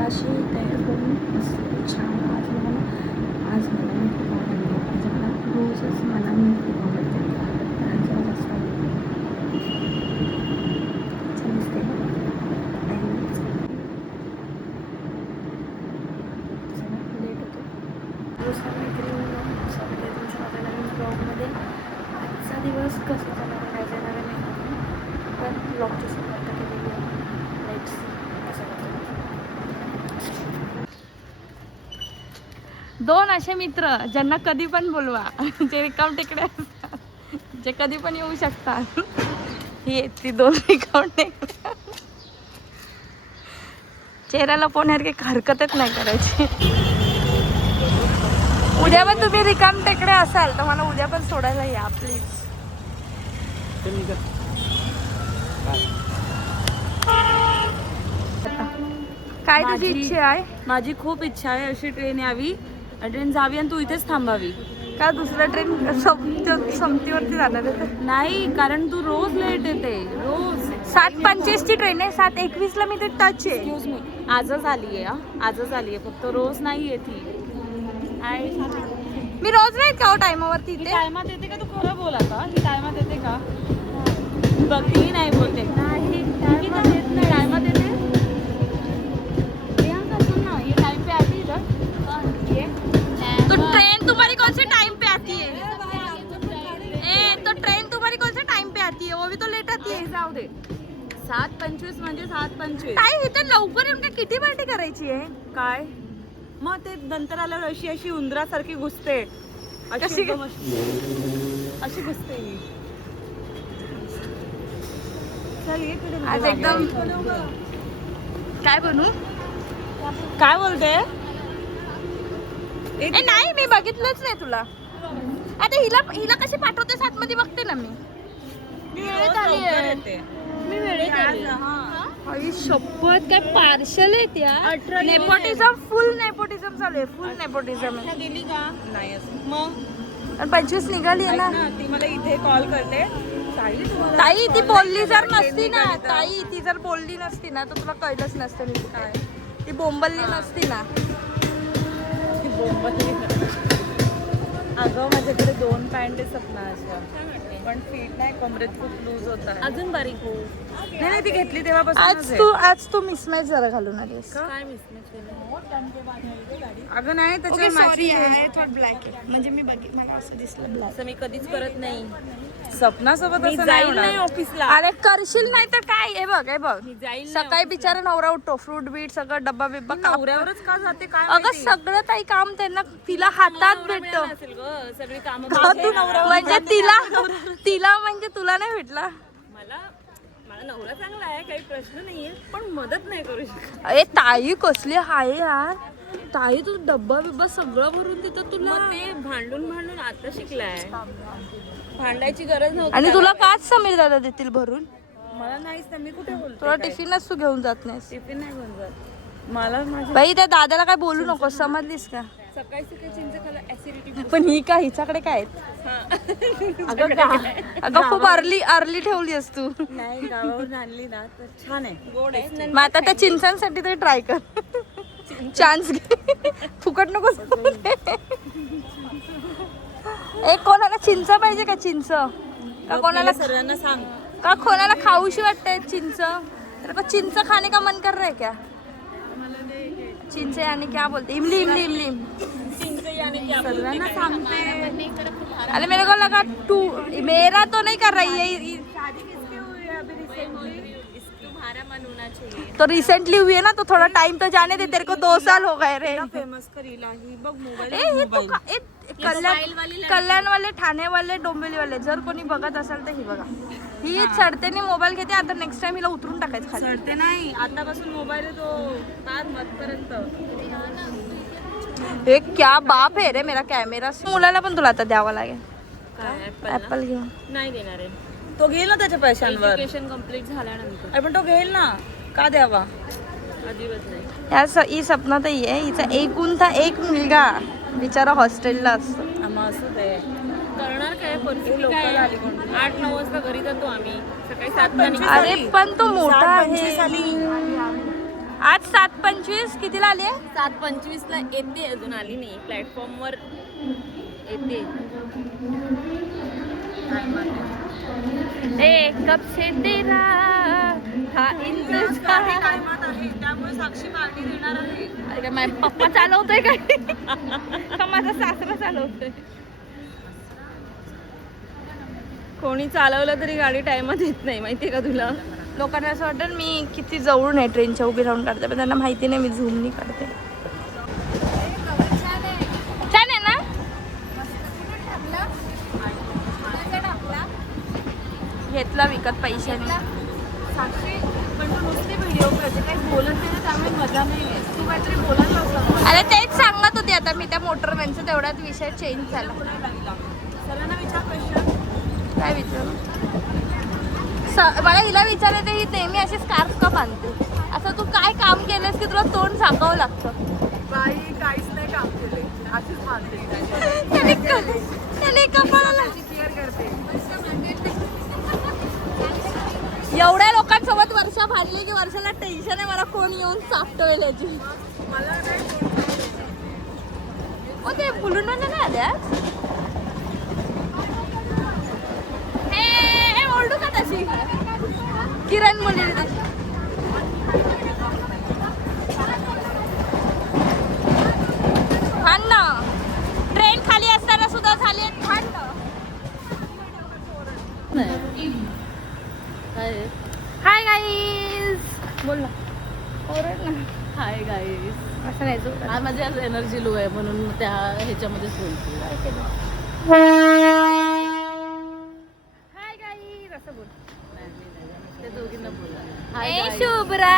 आताशी तयार होऊन मस्त छान आज मला मी खूप आवडली म्हणजे मला रोजच मला मी खूप आवडते पण आज मला जास्त आवडते समजते लेट होतो दुसऱ्या मैत्रिणींना स्वागत आहे तुमच्या माझ्या नवीन ब्लॉगमध्ये. आजचा दिवस कसं जाणार काय जाणार आहे नाही पण ब्लॉगची सुरुवात केलेली आहे. लेट्स कसं करतो. दोन असे मित्र ज्यांना कधी पण बोलवा जे रिकाम टेकडे असतात जे कधी पण येऊ शकतात. ही ती दोन रिकाम टेकडे चेहऱ्याला पोहण्यावर काही हरकतच नाही करायची. उद्या पण तुम्ही रिकाम टेकडे असाल तर मला उद्या पण सोडायला या प्लीज. काय तुझी इच्छा आहे? माझी खूप इच्छा आहे अशी ट्रेन यावी, ट्रेन जावी आणि तू इथेच थांबावी. का दुसरा ट्रेन समतीवरती जाणार आहे? नाही, कारण तू रोज लेट येते, रोज. 7:25 ची ट्रेन आहे, 7:21 मी ते टच आहे. एक्सक्यूज मी, आजच आली आहे, आजच आली आहे, फक्त रोज नाही येते. मी रोज नाही का टायमावरती ही इथे? टायमात येते का? तू खरं बोल आता, ही टायमात येते का? बघ, ती नाही बोलते. नाही, टायमात येत नाही. टायमात येते ये टाइम पे आती है ये तो ट्रेन तुम्हारी कौन से टाइम पे आती है? तो ट्रेन तुम्हारी कौन से टाइम पे आती है? वो भी तो लेट आती है. जाऊ दे. 7:25 म्हणजे 7:25. काय इथे लवकर येऊन काय किती पार्टी करायची आहे? काय मग ते नंतर आल्यावर अशी अशी उंदरासारखी घुसते. कशी? अशी घुसते ही. चल ये तुझे आज एकदम काय बनू? काय बोलते? ए नाही, मी बघितलंच नाही तुला. आता हिला कशी पाठवते सात मध्ये बघते ना मी. मी वेळेत आली आहे. मी वेळेत आली. आई शपथ, काय पार्सल आहे त्या. नेपोटिझम, फुल नेपोटिझम चालू आहे, फुल नेपोटिझम आहे. दिली का? नाही असं. मग आणि 25 निघाली आहे ना. ती मला इथे कॉल करते, ताई ती बोलली जर नसती ना, ताई ती जर बोलली नसती ना तर तुला कळलंच नसतं. मी काय ती बोंबलली नसती ना. अगं माझ्याकडे 2 पॅन्ट सपना अशा, पण फिट नाही, कमरेत खूप लूज होता. अजून बारीक हो. नाही ती घेतली तेव्हापासून. आज तू मिसमॅच जरा घालून आलीस. काय मिसमॅच केलं? अगं नाही त्याच्यावर सॉरी आहे, थोडं ब्लॅक आहे म्हणजे मी मला असं दिसलं ब्लॅक. असं मी कधीच करत नाही. सपनासोबत असं जाईल नाही ऑफिसला. अरे करशील नाही तर काय. हे बघ, हे बघ, जाईल सकाळी बिचारा नवरा उठतो, फ्रूट बीट सगळं डब्बा बिब्बा नवऱ्यावरच का जाते काय? अगं सगळं काही काम त्यांना तिला हातात भेटतं. सगळी कामं म्हणजे तिला म्हणजे तुला नाही भेटला. मला नवरा चांगला आहे, काही प्रश्न नाहीये, पण मदत नाही करू शकत. अरे ताई कसली हाय यार. ताई तू डब्बा बिब्बा सगळं भरून देतो तुला. ते भांडून आता शिकलाय. भांडायची गरज नव्हती. आणि तुला काच समीर दादा देतील भरून? मला नाहीच ना, मी कुठे बोलते? तुला टिफिनच तू घेऊन जात नाहीस. टिफिन नाही घेऊन जात मला. माझ्या बाई त्या दादाला काय बोलू नको, समजलीस का? सकाळी चिंच खायला ऍसिडिटी. पण ही का हिच्याकडे काय आहेत? अगं खूप अर्ली ठेवलीस तू. नाही, गावावरून आणली ना तर छान आहे, गोड आहे. मग आता त्या चिंचांसाठी तरी ट्राय कर. चान्स घे, फुकट नको. एक कोणाला चिंच पाहिजे का? चिंच का कोणाला सर्वांना सांग का कोणाला खाऊशी वाटते चिंच? तर चिंच खाने का मन कर रहा है क्या? चिंच यानी क्या बोलते? इमली इमली इमली. सर्वांना सांगते. अरे मेरे को लगा तू मेरा तो नहीं कर रही है. तो रिसेंटली हुई है ना, तो थोड़ा टाइम तो जाने दे. तेरे को 2 साल हो गए रे. फेमस करीला ही बघ मोबाईल. हे तू कल्याण वाले, ठाणे वाले, डोंबिवली वाले जर कोणी बघत असेल तर ही बघा. ही चढतेने मोबाईल घेते. आता नेक्स्ट टाइम हिला उतरून टाकायचं खाली. चढते नाही, आतापासून मोबाईल आहे तो फार मधपर्यंत. हे क्या बाप आहे रे मेरा कॅमेरा. मुलाला पण तुला आता द्यावा लागेल. ऍपल घेऊन नाही देणार आहे. तो घेईल ना त्याच्या पैशांवर. एज्युकेशन कंप्लीट झाल्यानंतर. पण तो घेईल ना, का द्यावा? अजिबात नाही. यार ही सपना तर ही आहे. हिचा एकूण था एक मुलगा बिचारा हॉस्टेलला असतो. असं ते करणार काय? परिस्थिती काय? 8-9 वाजता घरी जातो आम्ही, सकाळी 7 ला. अरे पण तो मोठा आहे. आज 7:25 कितीला आली आहे? 7:25 ला येते, अजून आली नाही. प्लॅटफॉर्मवर येते. ए कब से तेरा था इंतजार. त्यामुळे साक्षी मागणी देणार आहे. अरे काय माझा पप्पा चालवतोय काय का माझा सासरा चालवतोय? कोणी चालवलं तरी गाडी टायमात येत नाही, माहितीये का तुला? लोकांना असं वाटतं मी किती जवळून आहे ट्रेनच्या उभी राहून काढते, पण त्यांना माहिती नाही मी झूमनी काढते. छान आहे ना? घेतला विकत पैशाने. पण तू नुसते व्हिडिओ करते, काही बोलत नाही, त्यामुळे मजा नाही आहे. तू काहीतरी बोलत नसतं. अरे तेच सांगत होती आता मी त्या मोटरमॅनचा, तेवढ्यात विषय चेंज झाला. सरांना विचार क्वेश्चन. काय विचारू? मला हिला विचारायचं, ही नेहमी अशी स्कार्फ का बांधते? असं तू काय काम केलंस की तुला तोंड झाकावं लागतं? बाई काहीच नाही काम केले, अशीच मानते. त्याने कपाळाला केअर करते. एवढ्या लोकांसोबत वर्षा भांडली की वर्षाला टेन्शन आहे मला कोण येऊन चापटवेल याची. मला ओ ते बुलून नाही आल्या. हे ओरडू का तशी? किरण मुली भांडण ट्रेन खाली असताना सुद्धा झाली भांडण. हाय गाईज बोल ना. ओरड ना. Hi guys. असं नाही जोरात. हा माझी आज एनर्जी लो आहे म्हणून त्या ह्याच्यामध्येच बोलते. हाय गाईज असं बोल. त्या दोघींना बोला. ए शुभ्रा